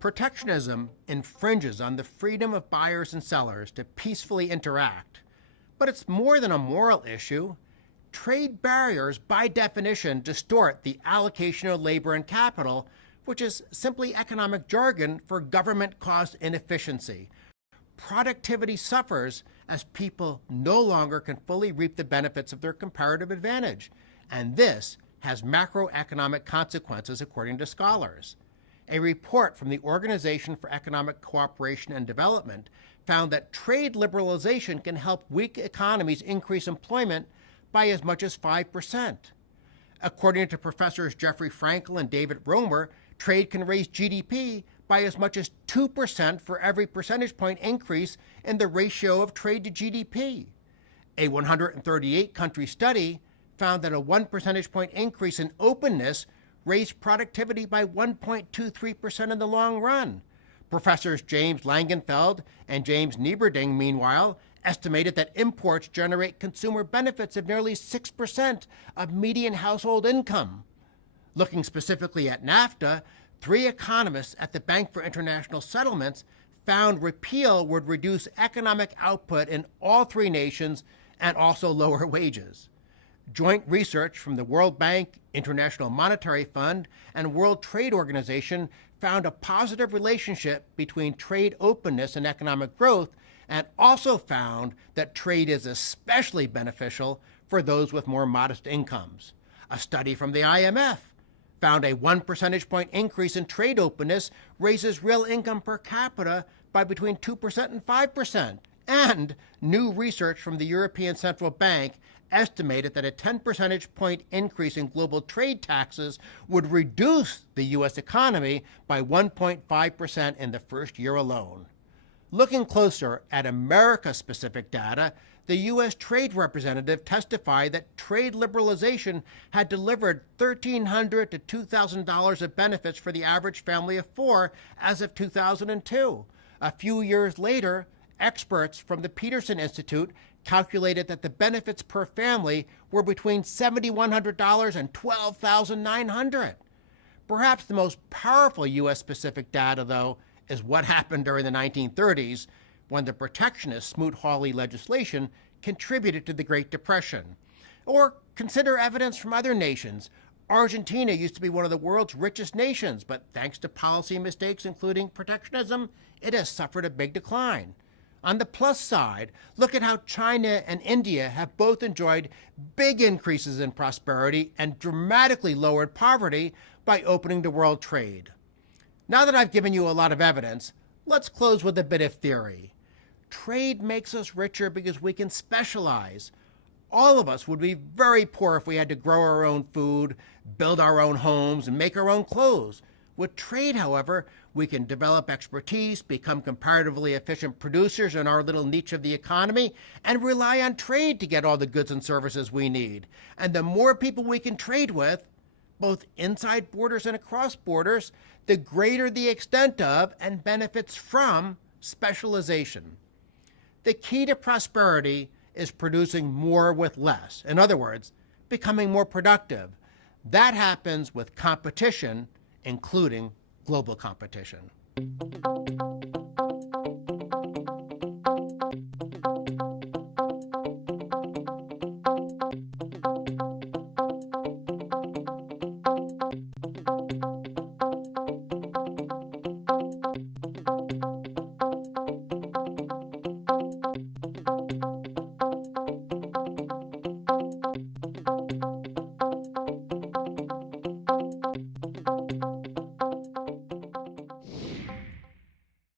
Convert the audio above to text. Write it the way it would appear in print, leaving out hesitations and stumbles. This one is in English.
Protectionism infringes on the freedom of buyers and sellers to peacefully interact. But it's more than a moral issue. Trade barriers, by definition, distort the allocation of labor and capital, which is simply economic jargon for government-caused inefficiency. Productivity suffers as people no longer can fully reap the benefits of their comparative advantage, and this has macroeconomic consequences, according to scholars. A report from the Organization for Economic Cooperation and Development found that trade liberalization can help weak economies increase employment by as much as 5%. According to Professors Jeffrey Frankel and David Romer, trade can raise GDP by as much as 2% for every percentage point increase in the ratio of trade to GDP. A 138-country study found that a 1 percentage point increase in openness raised productivity by 1.23% in the long run. Professors James Langenfeld and James Nieberding, meanwhile, estimated that imports generate consumer benefits of nearly 6% of median household income. Looking specifically at NAFTA, 3 economists at the Bank for International Settlements found repeal would reduce economic output in all 3 nations and also lower wages. Joint research from the World Bank, International Monetary Fund, and World Trade Organization found a positive relationship between trade openness and economic growth, and also found that trade is especially beneficial for those with more modest incomes. A study from the IMF found a 1 percentage point increase in trade openness raises real income per capita by between 2% and 5%. And new research from the European Central Bank estimated that a 10 percentage point increase in global trade taxes would reduce the U.S. economy by 1.5% in the first year alone. Looking closer at America-specific data, the U.S. Trade Representative testified that trade liberalization had delivered $1,300 to $2,000 of benefits for the average family of 4 as of 2002. A few years later, experts from the Peterson Institute calculated that the benefits per family were between $7,100 and $12,900. Perhaps the most powerful U.S.-specific data, though, is what happened during the 1930s when the protectionist Smoot-Hawley legislation contributed to the Great Depression. Or consider evidence from other nations. Argentina used to be one of the world's richest nations, but thanks to policy mistakes, including protectionism, it has suffered a big decline. On the plus side, look at how China and India have both enjoyed big increases in prosperity and dramatically lowered poverty by opening to world trade. Now that I've given you a lot of evidence, let's close with a bit of theory. Trade makes us richer because we can specialize. All of us would be very poor if we had to grow our own food, build our own homes, and make our own clothes. With trade, however, we can develop expertise, become comparatively efficient producers in our little niche of the economy, and rely on trade to get all the goods and services we need. And the more people we can trade with, both inside borders and across borders, the greater the extent of and benefits from specialization. The key to prosperity is producing more with less. In other words, becoming more productive. That happens with competition, including global competition.